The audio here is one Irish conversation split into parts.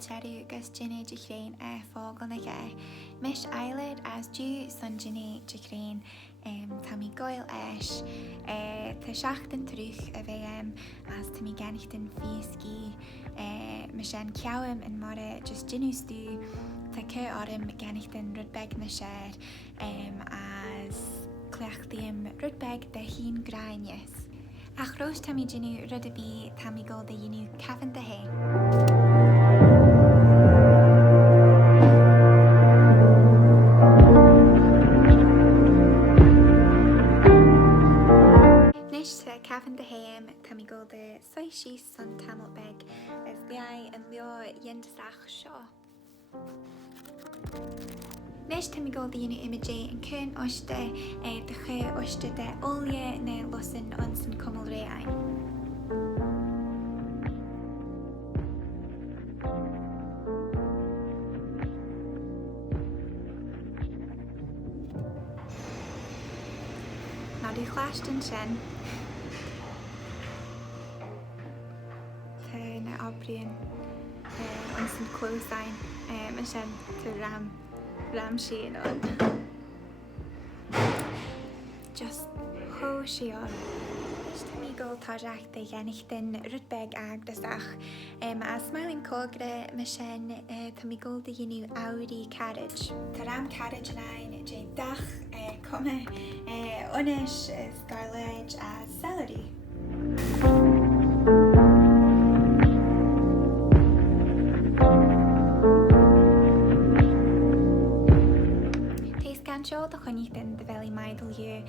tarroogh gus gennaghtyn Jecrean Fockle na ghaa. Mish eilley as Jiu son gennaghtyn Jecrean tá mí Goaill aash tá shiaghtin tarroogh a bheith as tá mí gennaghtyn fiascí me sin ceabhaim in mara just jannoo stú tá orm gennaghtyn rudbeg na séir as chleachtaim rudbeg de hene grainnes. Ach rois tá mí jannoo rud a bí tá mí Goaill de dhéanú ceapan de hé. Ceapan de héim tá mí Goaill de soisí san tamil beg as liooar an leooar dhéantasach seo. Neesht tá mí Goaill de dhéanú imidé an cún uiste de chu uiste de elley na losan an san cumall ré ayn. Ná dú chláistin sin na obrion an san clósáin a sin tá ram sin an just ho shiu. Is tá mí Goaill tarroogh de gennaghtyn rudbeg agdasach as smiling cógra me sin tá mí Goaill de dhéanú áirí carriage. Tá ram carriage an ayn Dagh cuma unis is garlic as celery. Scanshoil de chooinaghtyn de bhealí maid liooar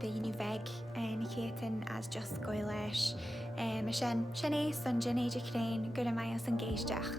de dhéanú bheith na shiaghtin as just Goaill lesh. Me sin son gennaghtyn Jecrean go raibh maith as an géisteach.